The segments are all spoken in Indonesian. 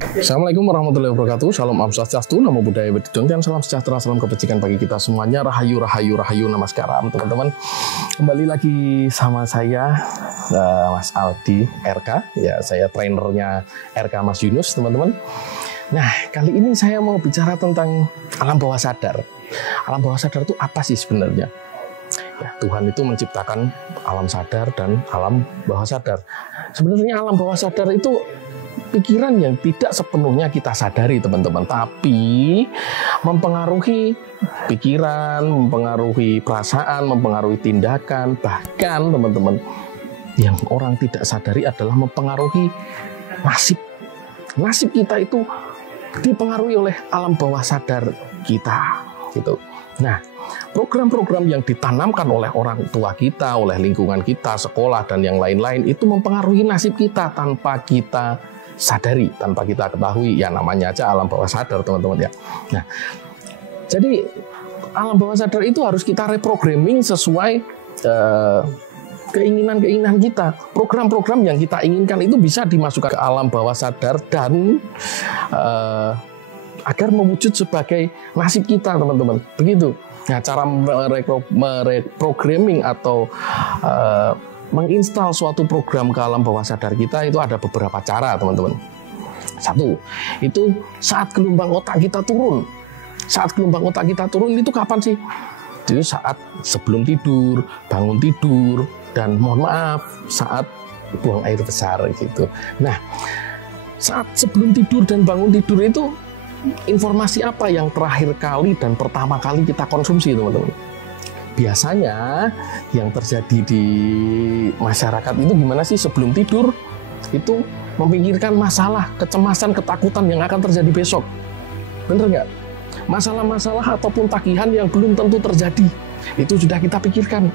Assalamualaikum warahmatullahi wabarakatuh. Salam Om Swastiastu, Namo Buddhaya, Bididongken, salam sejahtera, salam kebajikan bagi kita semuanya. Rahayu, rahayu, rahayu, namaskaram teman-teman. Kembali lagi sama saya, Mas Aldi RK. Ya, saya trainernya RK Mas Yunus, teman-teman. Nah, kali ini saya mau bicara tentang alam bawah sadar. Alam bawah sadar itu apa sih sebenarnya? Ya, Tuhan itu menciptakan alam sadar dan alam bawah sadar. Sebenarnya alam bawah sadar itu pikiran yang tidak sepenuhnya kita sadari, teman-teman, tapi mempengaruhi pikiran, mempengaruhi perasaan, mempengaruhi tindakan, bahkan teman-teman yang orang tidak sadari adalah mempengaruhi nasib. Nasib kita itu dipengaruhi oleh alam bawah sadar kita, gitu. Nah, program-program yang ditanamkan oleh orang tua kita, oleh lingkungan kita, sekolah dan yang lain-lain itu mempengaruhi nasib kita tanpa kita sadari, tanpa kita ketahui. Ya, namanya aja alam bawah sadar, teman-teman, ya. Nah, jadi alam bawah sadar itu harus kita reprogramming sesuai keinginan-keinginan kita. Program-program yang kita inginkan itu bisa dimasukkan ke alam bawah sadar dan agar mewujud sebagai nasib kita, teman-teman. Begitu. Nah, cara mereprogramming atau menginstal suatu program ke alam bawah sadar kita itu ada beberapa cara, teman-teman. Satu, itu saat gelombang otak kita turun. Saat gelombang otak kita turun itu kapan sih? Itu saat sebelum tidur, bangun tidur, dan mohon maaf, saat buang air besar, gitu. Nah, saat sebelum tidur dan bangun tidur itu informasi apa yang terakhir kali dan pertama kali kita konsumsi, teman-teman? Biasanya yang terjadi di masyarakat itu gimana sih sebelum tidur? Itu memikirkan masalah, kecemasan, ketakutan yang akan terjadi besok. Bener nggak? Masalah-masalah ataupun tagihan yang belum tentu terjadi, itu sudah kita pikirkan.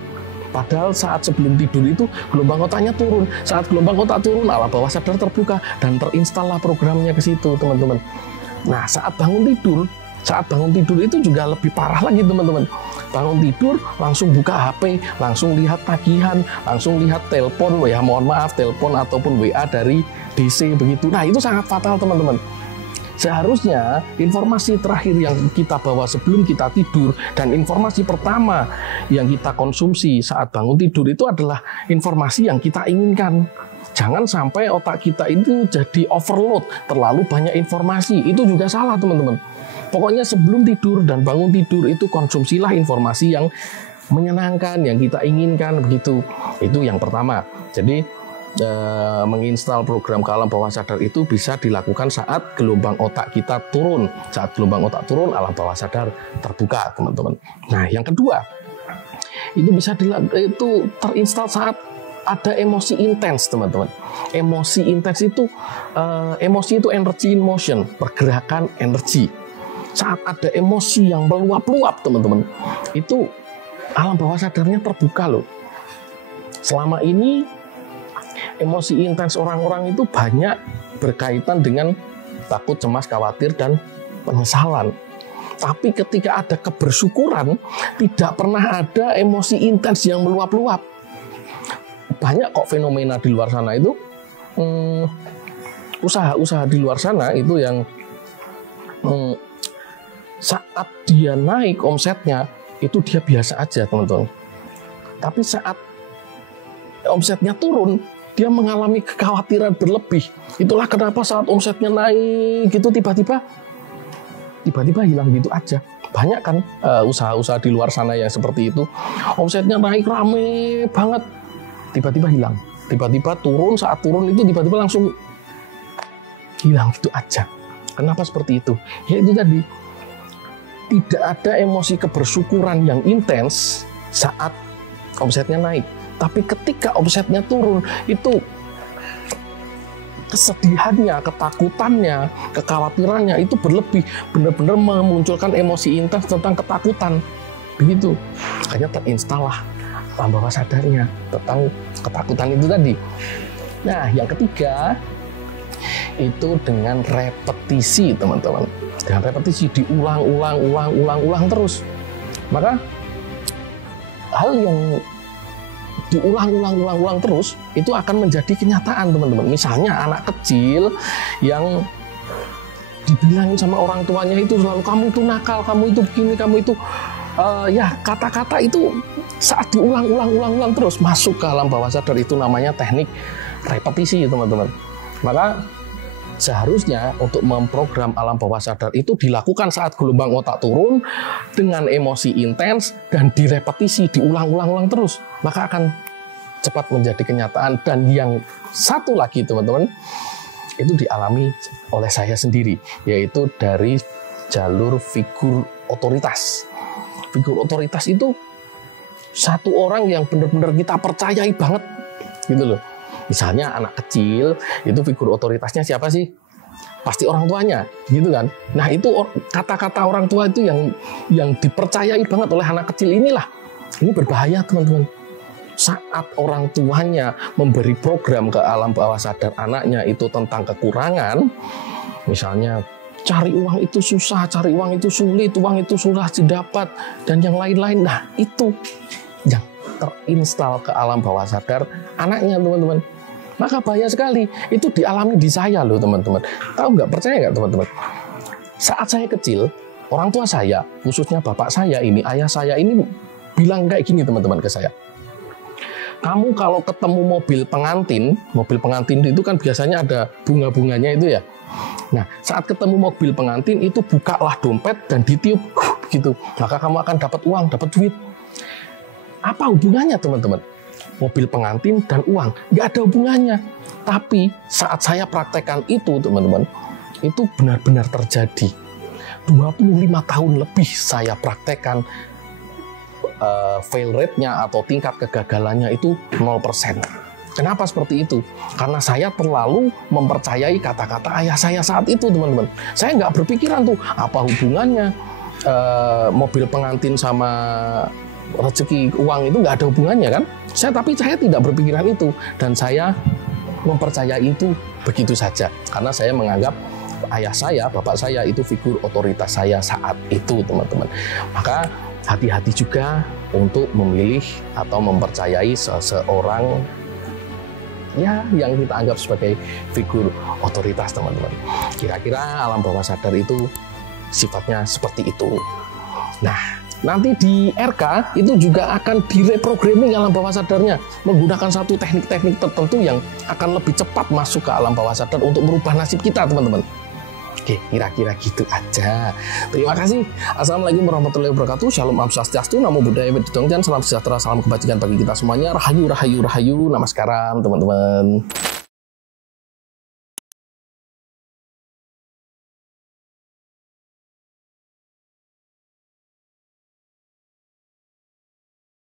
Padahal saat sebelum tidur itu gelombang otaknya turun. Saat gelombang otak turun, alam bawah sadar terbuka dan terinstallah programnya ke situ, teman-teman. Nah, saat bangun tidur itu juga lebih parah lagi, teman-teman. Bangun tidur, langsung buka HP, langsung lihat tagihan, langsung lihat telepon, ya mohon maaf, telepon ataupun WA dari DC, begitu. Nah, itu sangat fatal, teman-teman. Seharusnya informasi terakhir yang kita bawa sebelum kita tidur dan informasi pertama yang kita konsumsi saat bangun tidur itu adalah informasi yang kita inginkan. Jangan sampai otak kita itu jadi overload, terlalu banyak informasi. Itu juga salah, teman-teman. Pokoknya sebelum tidur dan bangun tidur itu konsumsilah informasi yang menyenangkan, yang kita inginkan, begitu. Itu yang pertama. Jadi menginstal program ke alam bawah sadar itu bisa dilakukan saat gelombang otak kita turun. Saat gelombang otak turun, alam bawah sadar terbuka, teman-teman. Nah, yang kedua, itu bisa itu terinstal saat ada emosi intens, teman-teman. Emosi intens itu emosi itu energy in motion, pergerakan energi. Saat ada emosi yang meluap-luap, teman-teman, itu alam bawah sadarnya terbuka loh. Selama ini emosi intens orang-orang itu banyak berkaitan dengan takut, cemas, khawatir, dan penyesalan. Tapi ketika ada kebersyukuran, tidak pernah ada emosi intens yang meluap-luap. Banyak kok fenomena di luar sana itu, usaha-usaha di luar sana itu yang saat dia naik omsetnya itu dia biasa aja, teman-teman. Tapi saat omsetnya turun, dia mengalami kekhawatiran berlebih. Itulah kenapa saat omsetnya naik gitu tiba-tiba hilang gitu aja. Banyak kan usaha-usaha di luar sana yang seperti itu. Omsetnya naik rame banget, tiba-tiba hilang. Tiba-tiba turun, saat turun itu tiba-tiba langsung hilang gitu aja. Kenapa seperti itu? Ya itu tadi, tidak ada emosi kebersyukuran yang intens saat omsetnya naik. Tapi ketika omsetnya turun, itu kesedihannya, ketakutannya, kekhawatirannya itu berlebih, benar-benar memunculkan emosi intens tentang ketakutan. Begitu. Makanya terinstallah alam bawah sadarnya tentang ketakutan itu tadi. Nah, yang ketiga itu dengan repetisi, teman-teman. Dengan repetisi diulang terus. Maka hal yang diulang terus itu akan menjadi kenyataan, teman-teman. Misalnya anak kecil yang dibilangin sama orang tuanya itu selalu kamu itu nakal, kamu itu begini, kamu itu ya kata-kata itu saat diulang-ulang terus masuk ke alam bawah sadar, itu namanya teknik repetisi teman-teman. Maka seharusnya untuk memprogram alam bawah sadar itu dilakukan saat gelombang otak turun dengan emosi intens dan direpetisi, diulang-ulang terus, maka akan cepat menjadi kenyataan. Dan yang satu lagi teman-teman, itu dialami oleh saya sendiri, yaitu dari jalur figur otoritas. Figur otoritas itu satu orang yang benar-benar kita percayai banget gitu loh. Misalnya anak kecil, itu figur otoritasnya siapa sih? Pasti orang tuanya, gitu kan. Nah itu kata-kata orang tua itu yang dipercayai banget oleh anak kecil inilah. Ini berbahaya teman-teman. Saat orang tuanya memberi program ke alam bawah sadar anaknya itu tentang kekurangan, misalnya cari uang itu susah, cari uang itu sulit, uang itu sudah didapat, dan yang lain-lain. Nah itu yang terinstal ke alam bawah sadar anaknya teman-teman. Maka bahaya sekali, itu dialami di saya loh teman-teman. Tahu nggak, percaya nggak teman-teman? Saat saya kecil, orang tua saya, khususnya bapak saya ini, ayah saya ini bilang kayak gini teman-teman ke saya. Kamu kalau ketemu mobil pengantin itu kan biasanya ada bunga-bunganya itu ya. Nah, saat ketemu mobil pengantin itu bukalah dompet dan ditiup gitu. Maka kamu akan dapat uang, dapat duit. Apa hubungannya teman-teman? Mobil pengantin dan uang, nggak ada hubungannya. Tapi saat saya praktekkan itu teman-teman, itu benar-benar terjadi. 25 tahun lebih saya praktekkan, fail rate-nya atau tingkat kegagalannya itu 0%. Kenapa seperti itu? Karena saya terlalu mempercayai kata-kata ayah saya saat itu teman-teman. Saya nggak berpikiran tuh apa hubungannya mobil pengantin sama rezeki uang, itu nggak ada hubungannya kan. Tapi saya tidak berpikiran itu, dan saya mempercayai itu begitu saja karena saya menganggap ayah saya, bapak saya itu figur otoritas saya saat itu teman-teman. Maka hati-hati juga untuk memilih atau mempercayai seseorang ya yang kita anggap sebagai figur otoritas teman-teman. Kira-kira alam bawah sadar itu sifatnya seperti itu. Nah, nanti di RK itu juga akan direprogramming alam bawah sadarnya menggunakan satu teknik-teknik tertentu yang akan lebih cepat masuk ke alam bawah sadar untuk merubah nasib kita teman-teman. Oke, kira-kira gitu aja. Terima kasih. Assalamualaikum warahmatullahi wabarakatuh. Shalom, Om Swastiastu, Namo Buddhaya, Wedidongjan, salam sejahtera, salam kebajikan bagi kita semuanya. Rahayu, rahayu, rahayu. Namaskaram teman-teman.